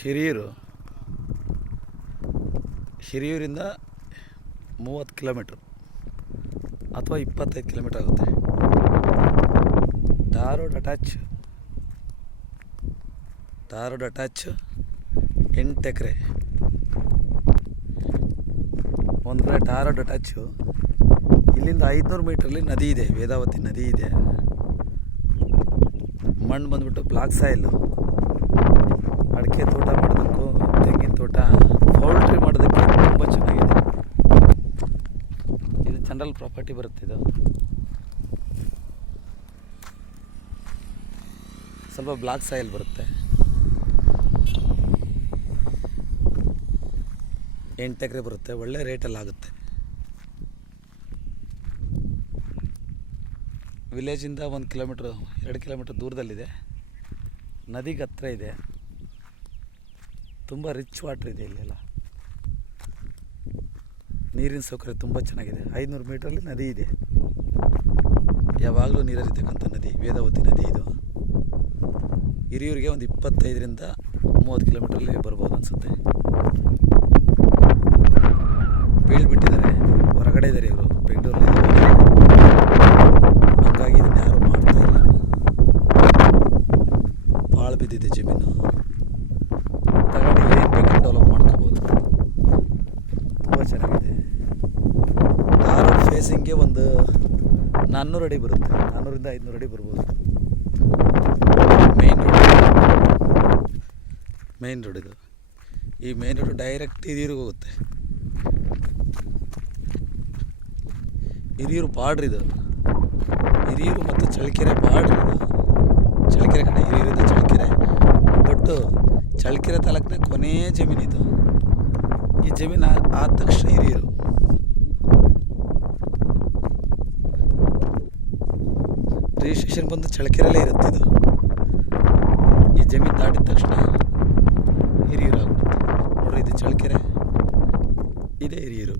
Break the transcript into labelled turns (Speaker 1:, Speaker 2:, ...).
Speaker 1: ಹಿರಿಯೂರು. ಹಿರಿಯೂರಿಂದ ಮೂವತ್ತು ಕಿಲೋಮೀಟ್ರ್ ಅಥವಾ ಇಪ್ಪತ್ತೈದು ಕಿಲೋಮೀಟ್ರ್ ಆಗುತ್ತೆ. ಧಾರವಾಡ ಅಟ್ಯಾಚ್ ಧಾರವಾಡ ಅಟ್ಯಾಚ್ ಎಂಟು ಎಕರೆ. ಒಂದು ಕಡೆ ಧಾರವಾಡ ಅಟ್ಯಾಚು ಇಲ್ಲಿಂದ ಐದುನೂರು ಮೀಟ್ರಲ್ಲಿ ನದಿ ಇದೆ, ವೇದಾವತಿ ನದಿ ಇದೆ. ಮಣ್ಣು ಬಂದ್ಬಿಟ್ಟು ಬ್ಲಾಕ್ ಸಾಯಿಲು. ಅಡಿಕೆ ತೋಟ ಮಾಡೋದಕ್ಕೂ, ತೆಂಗಿನ ತೋಟ, ಪೌಲ್ಟ್ರಿ ಮಾಡೋದಕ್ಕೆ ತುಂಬ ಚೆನ್ನಾಗಿದೆ. ಇದು ಜನರಲ್ ಪ್ರಾಪರ್ಟಿ ಬರುತ್ತೆ ಇದು. ಸ್ವಲ್ಪ ಬ್ಲಾಕ್ ಸಾಯಿಲ್ ಬರುತ್ತೆ. ಎಂಟು ಎಕರೆ ಬರುತ್ತೆ, ಒಳ್ಳೆ ರೇಟಲ್ಲಿ ಆಗುತ್ತೆ. ವಿಲೇಜಿಂದ ಒಂದು ಕಿಲೋಮೀಟ್ರ್, ಎರಡು ಕಿಲೋಮೀಟ್ರ್ ದೂರದಲ್ಲಿದೆ. ನದಿಗೆ ಹತ್ರ ಇದೆ. ತುಂಬ ರಿಚ್ ವಾಟ್ರ್ ಇದೆ ಇಲ್ಲೆಲ್ಲ. ನೀರಿನ ಸೌಕರ್ಯ ತುಂಬ ಚೆನ್ನಾಗಿದೆ. ಐದುನೂರು ಮೀಟ್ರಲ್ಲಿ ನದಿ ಇದೆ. ಯಾವಾಗಲೂ ನೀರಲ್ಲಿರ್ತಕ್ಕಂಥ ನದಿ, ವೇದಾವತಿ ನದಿ ಇದು. ಹಿರಿಯೂರಿಗೆ ಒಂದು ಇಪ್ಪತ್ತೈದರಿಂದ ಮೂವತ್ತು ಕಿಲೋಮೀಟ್ರಲ್ಲಿ ಬರ್ಬೋದು ಅನಿಸುತ್ತೆ. ಬೀಳ್ಬಿಟ್ಟಿದ್ದಾರೆ. ಹೊರಗಡೆ ಇದ್ದಾರೆ ಇವರು. ಬೆಂಗಳೂರಲ್ಲಿ ಹಂಗಾಗಿ ಇದನ್ನು ಯಾರೂ ಮಾಡ್ತಾ ಇಲ್ಲ. ಭಾಳ ಬಿದ್ದಿದೆ ಜಮೀನು. ಫೇಸಿಂಗ್ಗೆ ಒಂದು ನಾನ್ನೂರು ಅಡಿ ಬರುತ್ತೆ. ನಾನ್ನೂರಿಂದ ಐದುನೂರು ಅಡಿ ಬರ್ಬೋದು. ಮೇನ್ ರೋಡ್ ಮೇನ್ ರೋಡ್ ಇದು. ಈ ಮೇನ್ ರೋಡ್ ಡೈರೆಕ್ಟ್ ಹಿರಿಯೂರಿಗೆ ಹೋಗುತ್ತೆ. ಹಿರಿಯೂರು ಬಾರ್ಡ್ರ್ ಇದು. ಹಿರಿಯೂರು ಮತ್ತು ಚಳ್ಳಕೆರೆ ಬಾರ್ಡ್ರ್ ಇದು. ಚಳ್ಳಕೆರೆ ಕಡೆ ಹಿರಿಯೂರಿಂದ ಚಳ್ಳಕೆರೆ. ಬಟ್ಟು ಚಳ್ಳಕೆರೆ ತಾಲೂಕಿನ ಕೊನೆಯ ಜಮೀನಿದು ಈ ಜಮೀನು ಆದ ತಕ್ಷಣ ಹಿರಿಯೂರು. ರಿಜಿಸ್ಟ್ರೇಷನ್ ಬಂದು ಚಳಕೆರೆಯಲ್ಲೇ ಇರುತ್ತೆ ಇದು. ಈ ಜಮೀನು ದಾಟಿದ ತಕ್ಷಣ ಹಿರಿಯೂರು ಆಗ್ಬಿಡುತ್ತೆ ನೋಡ್ರಿ ಇದು ಚಳಕೆರೆ ಇದೇ ಹಿರಿಯೂರು.